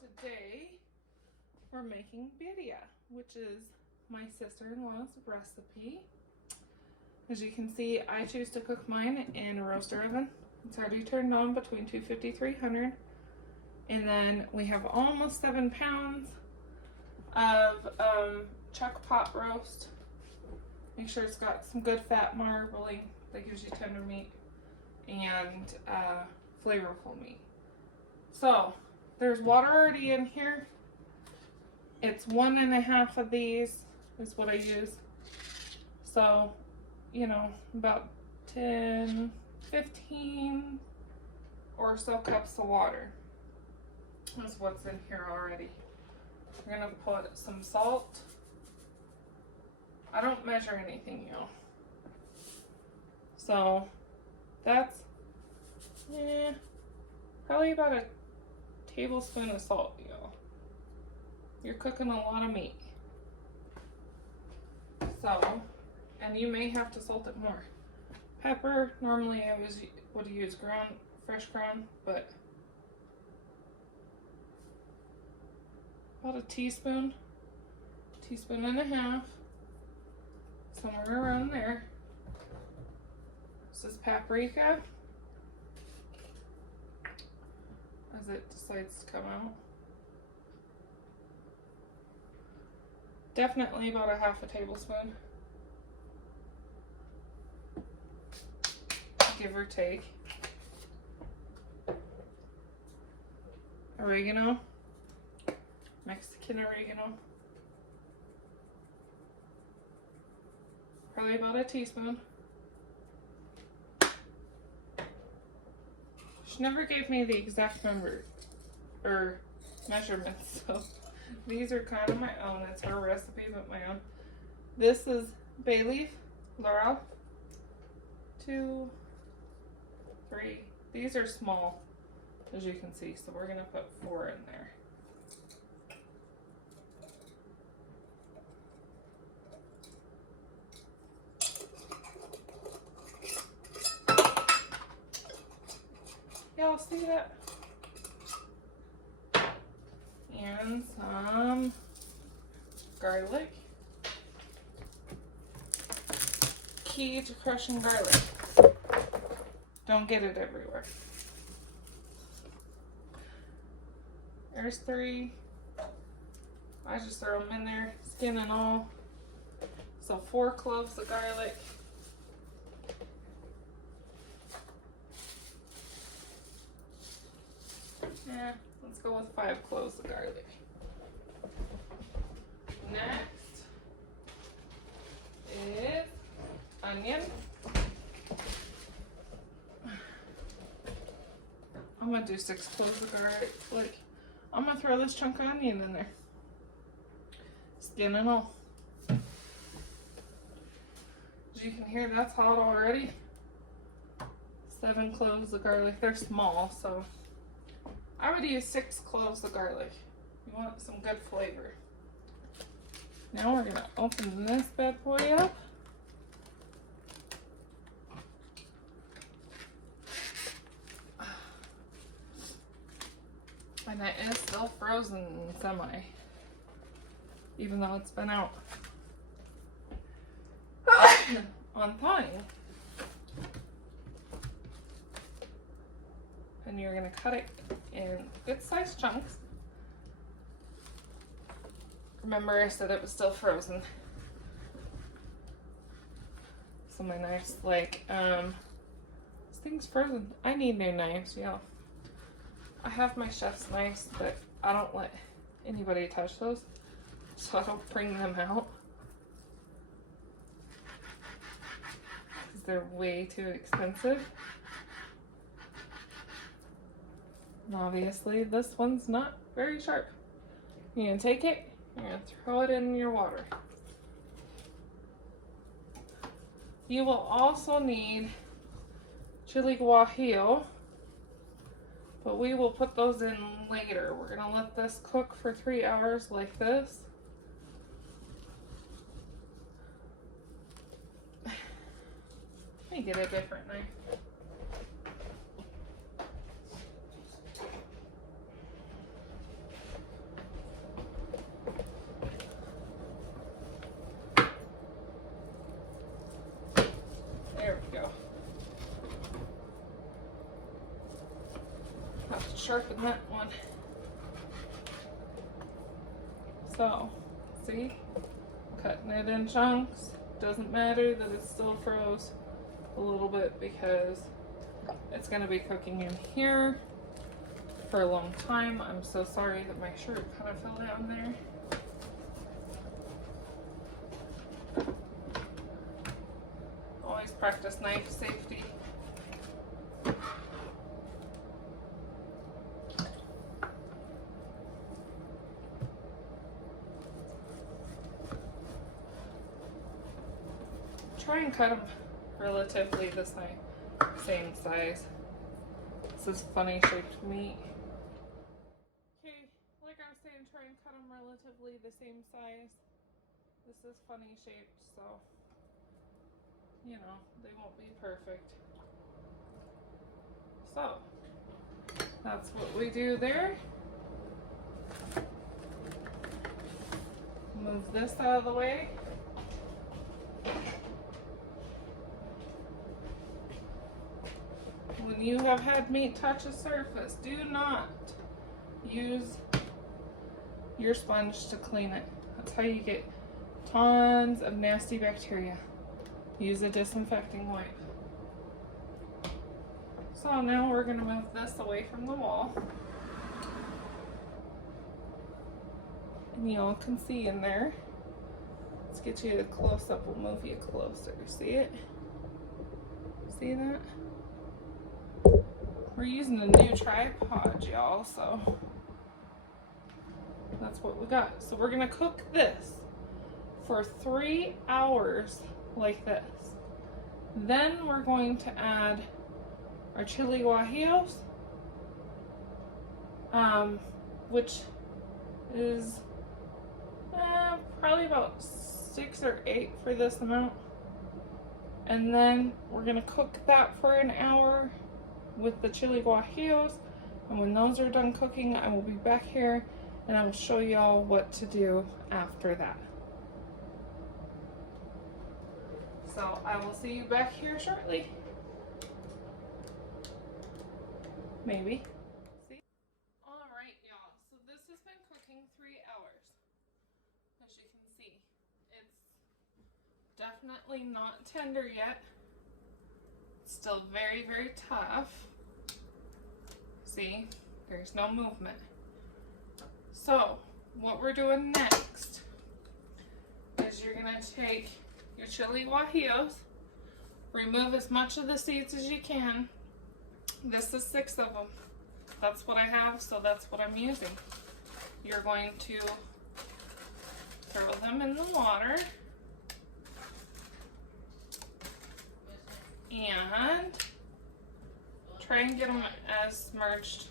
today we're making birria, which is my sister-in-law's recipe. As you can see, I choose to cook mine in a roaster oven. It's already turned on between 250 300. And then we have almost 7 pounds of chuck pot roast. Make sure it's got some good fat marbling that gives you tender meat and flavorful meat. So there's water already in here. It's 1.5 of these is what I use. So, you know, about 10, 15 or so cups of water. That's what's in here already. We're gonna put some salt. I don't measure anything, y'all. So that's probably about a tablespoon of salt, y'all. You're cooking a lot of meat. So, and you may have to salt it more. Pepper, normally I would use ground, fresh ground, but about a teaspoon, 1.5 teaspoons, somewhere around there. This is paprika, as it decides to come out. Definitely about a 1/2 tablespoon, give or take. Oregano, Mexican oregano, probably about a teaspoon. She never gave me the exact number or measurements, so these are kind of my own. It's her recipe, but my own. This is bay leaf, laurel. 2, 3. These are small, as you can see, so we're gonna put 4 in there. Y'all see that? And some garlic. Key to crushing garlic. Don't get it everywhere. There's 3. I just throw them in there, skin and all. So 4 cloves of garlic. Yeah, let's go with 5 cloves of garlic. Next is onion. I'm gonna do 6 cloves of garlic. Like, I'm gonna throw this chunk of onion in there, skin and all. As you can hear, that's hot already. 7 cloves of garlic. They're small, so I would use 6 cloves of garlic. You want some good flavor. Now we're gonna open this bad boy up. And it is still frozen semi, even though it's been out on thawing. And you're gonna cut it in good sized chunks. Remember, I said it was still frozen. So my knife's like, this thing's frozen. I need new knives, yeah. I have my chef's knives, but I don't let anybody touch those, so I don't bring them out. Because they're way too expensive. And obviously, this one's not very sharp. You're gonna take it, you're gonna throw it in your water. You will also need chili guajillo, but we will put those in later. We're gonna let this cook for 3 hours like this. Let me get a different knife. have to sharpen that one. So, see? Cutting it in chunks. Doesn't matter that it still froze a little bit because it's going to be cooking in here for a long time. I'm so sorry that my shirt kind of fell down there. Always practice knife safety. Try and cut them relatively the same size. This is funny shaped meat. Okay, like I was saying, try and cut them relatively the same size. This is funny shaped, so you know, they won't be perfect. So, that's what we do there. Move this out of the way. When you have had meat touch a surface, do not use your sponge to clean it. That's how you get tons of nasty bacteria. Use a disinfecting wipe. So now we're going to move this away from the wall. And y'all can see in there. Let's get you a close up. We'll move you closer. See it? See that? We're using a new tripod, y'all, so that's what we got. So we're going to cook this for 3 hours like this. Then we're going to add our chili guajillos, which is probably about 6 or 8 for this amount. And then we're gonna cook that for an hour with the chili guajillos. And when those are done cooking, I will be back here and I will show y'all what to do after that. So I will see you back here shortly. Maybe. See? Alright, y'all. So this has been cooking 3 hours. As you can see, it's definitely not tender yet. It's still very, very tough. See? There's no movement. So, what we're doing next is you're going to take your chili guajillos, remove as much of the seeds as you can. This is 6 of them. That's what I have, so that's what I'm using. You're going to throw them in the water and try and get them as submerged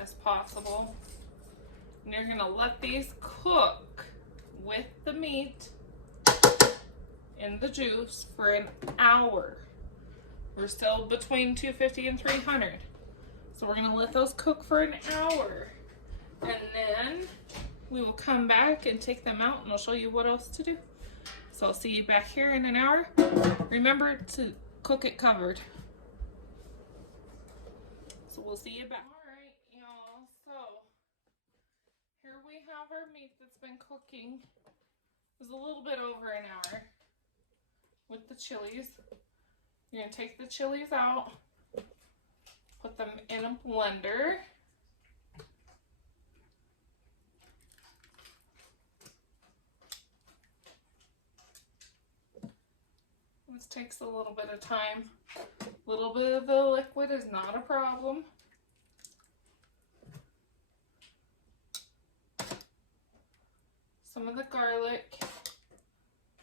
as possible. And you're going to let these cook with the meat in the juice for an hour. We're still between 250 and 300. So we're gonna let those cook for an hour. And then we will come back and take them out and I'll show you what else to do. So I'll see you back here in an hour. Remember to cook it covered. So we'll see you back. Alright, y'all, so here we have our meat that's been cooking. It was a little bit over an hour with the chilies. You're going to take the chilies out, put them in a blender. This takes a little bit of time. A little bit of the liquid is not a problem. Some of the garlic.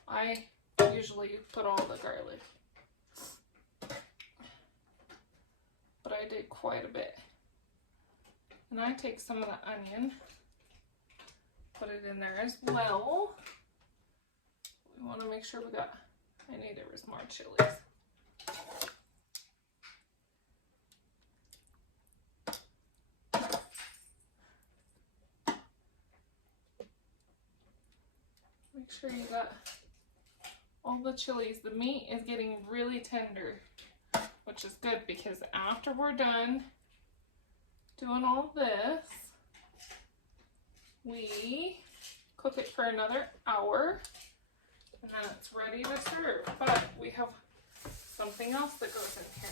I usually put all the garlic, but I did quite a bit. And I take some of the onion, put it in there as well. We want to make sure we got, I knew there was more chilies. Make sure you got all the chilies. The meat is getting really tender, which is good because after we're done, doing all this, we cook it for another hour, and then it's ready to serve. But we have something else that goes in here.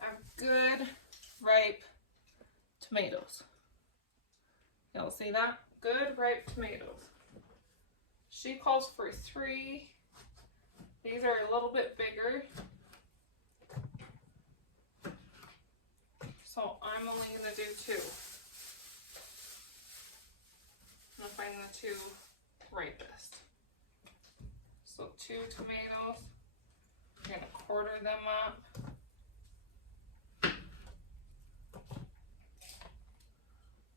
I have good, ripe tomatoes. Y'all see that? Good, ripe tomatoes. She calls for 3. These are a little bit bigger. So I'm only going to do 2. I'm going to find the 2 ripest. So 2 tomatoes. I'm going to quarter them up.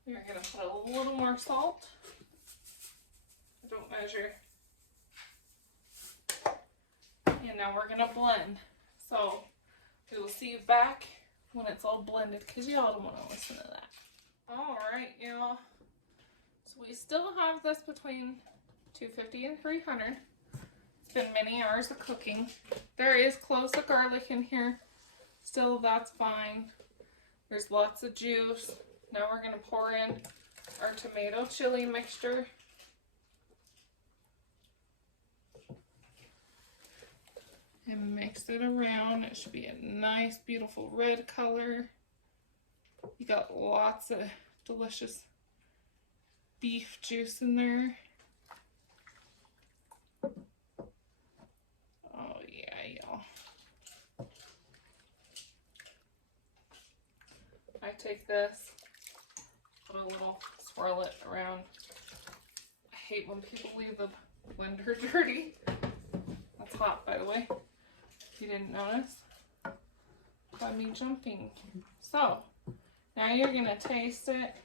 We're going to put a little more salt. I don't measure. And now we're going to blend. So we will see you back when it's all blended, because y'all don't want to listen to that. Alright, y'all. So we still have this between 250 and 300. It's been many hours of cooking. There is cloves of garlic in here. Still, that's fine. There's lots of juice. Now we're going to pour in our tomato chili mixture. And mix it around. It should be a nice, beautiful red color. You got lots of delicious beef juice in there. Oh yeah, y'all. I take this, put a little, swirl it around. I hate when people leave the blender dirty. That's hot, by the way. If you didn't notice, by me jumping. So now you're gonna taste it.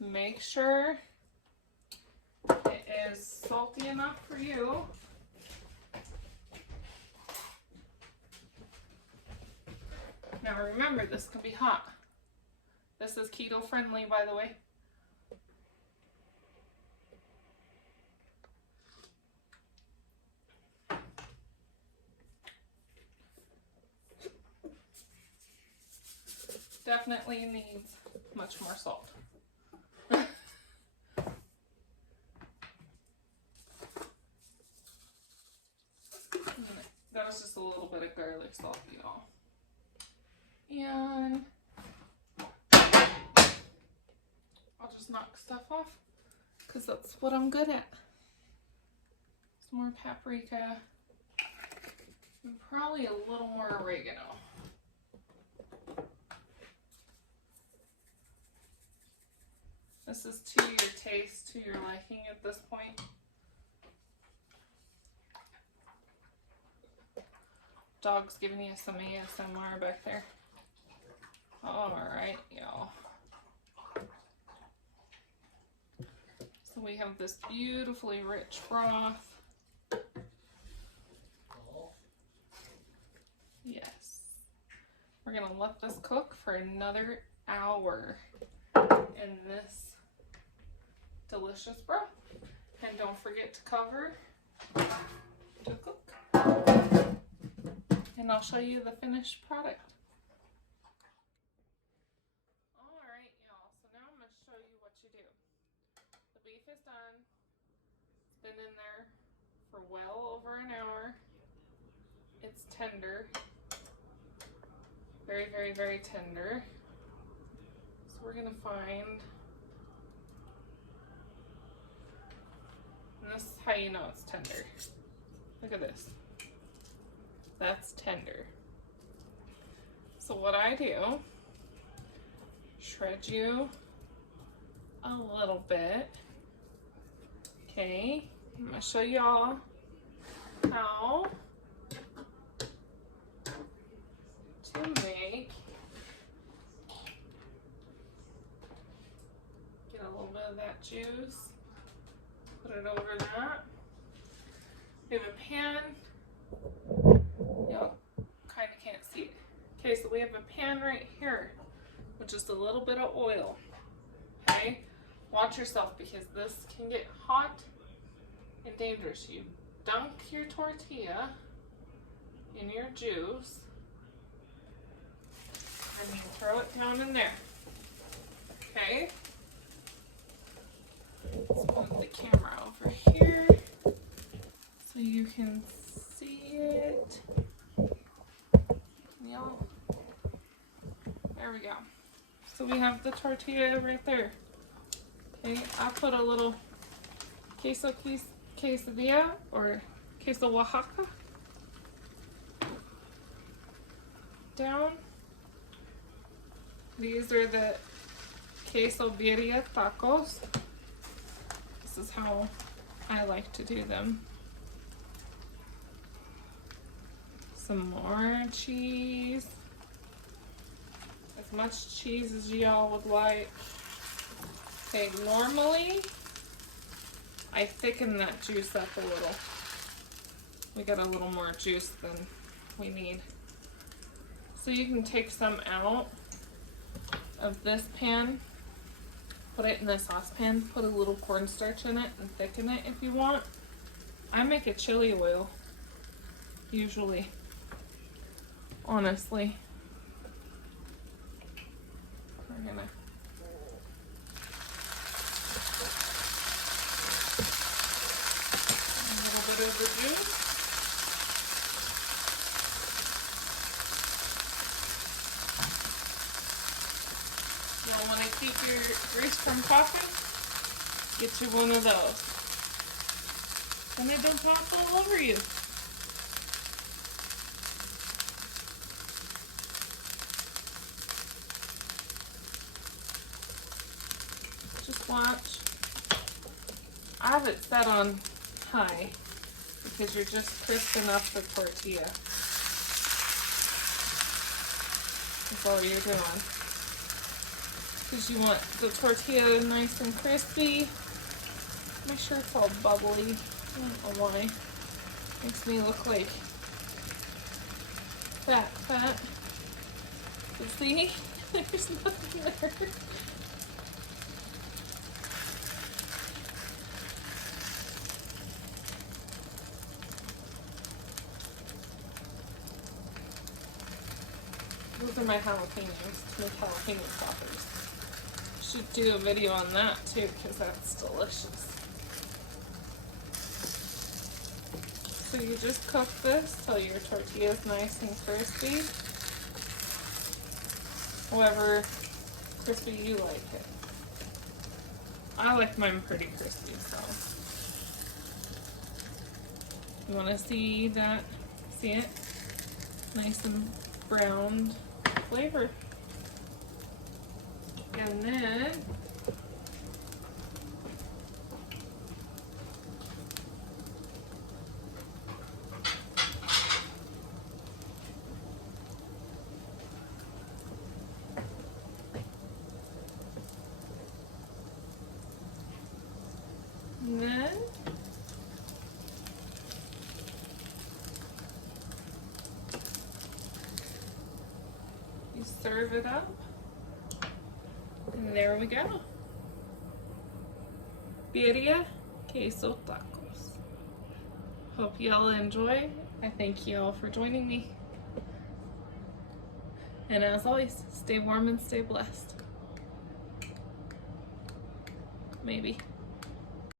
Make sure it is salty enough for you. Now remember, this can be hot. This is keto friendly, by the way. Definitely needs much more salt. That was just a little bit of garlic salt, y'all. And I'll just knock stuff off because that's what I'm good at. Some more paprika and probably a little more oregano. This is to your taste, to your liking at this point. Dog's giving you some ASMR back there. Alright, y'all. So we have this beautifully rich broth. Yes. We're going to let this cook for another hour in this delicious broth. And don't forget to cover to cook. And I'll show you the finished product. Alright, y'all. So now I'm going to show you what you do. The beef is done. It's been in there for well over an hour. It's tender. Very, very, very tender. So we're going to find... And this is how you know it's tender. Look at this. That's tender. So what I do, shred you a little bit. Okay, I'm gonna show y'all how to make, get a little bit of that juice, put it over that. We have a pan. Y'all kind of can't see it. Okay, so we have a pan right here with just a little bit of oil. Okay, watch yourself because this can get hot and dangerous. You dunk your tortilla in your juice and you throw it down in there. Okay? Let's move the camera over here so you can see it. Y'all. There we go. So we have the tortilla right there. Okay, I'll put a little quesadilla or queso Oaxaca down. These are the queso birria tacos. This is how I like to do them. Some more cheese. As much cheese as y'all would like. Okay, normally I thicken that juice up a little. We got a little more juice than we need. So you can take some out of this pan, put it in the saucepan, put a little cornstarch in it and thicken it if you want. I make a chili oil, usually, honestly. We're gonna a little bit of the juice. Y'all want to keep your grease from popping? Get you one of those. And it don't pop all over you. Just watch. I have it set on high because you're just crisping up the tortilla. That's all you're doing. Because you want the tortilla nice and crispy. My shirt's all bubbly. I don't know why. Makes me look like fat. But see? There's nothing there. Those are my jalapenos to make jalapeno poppers. Should do a video on that too because that's delicious. So you just cook this till your tortilla is nice and crispy. However crispy you like it. I like mine pretty crispy, so. You want to see that? See it? Nice and browned flavor. And then you serve it up. And there we go. Birria queso tacos. Hope y'all enjoy. I thank y'all for joining me. And as always, stay warm and stay blessed. Maybe.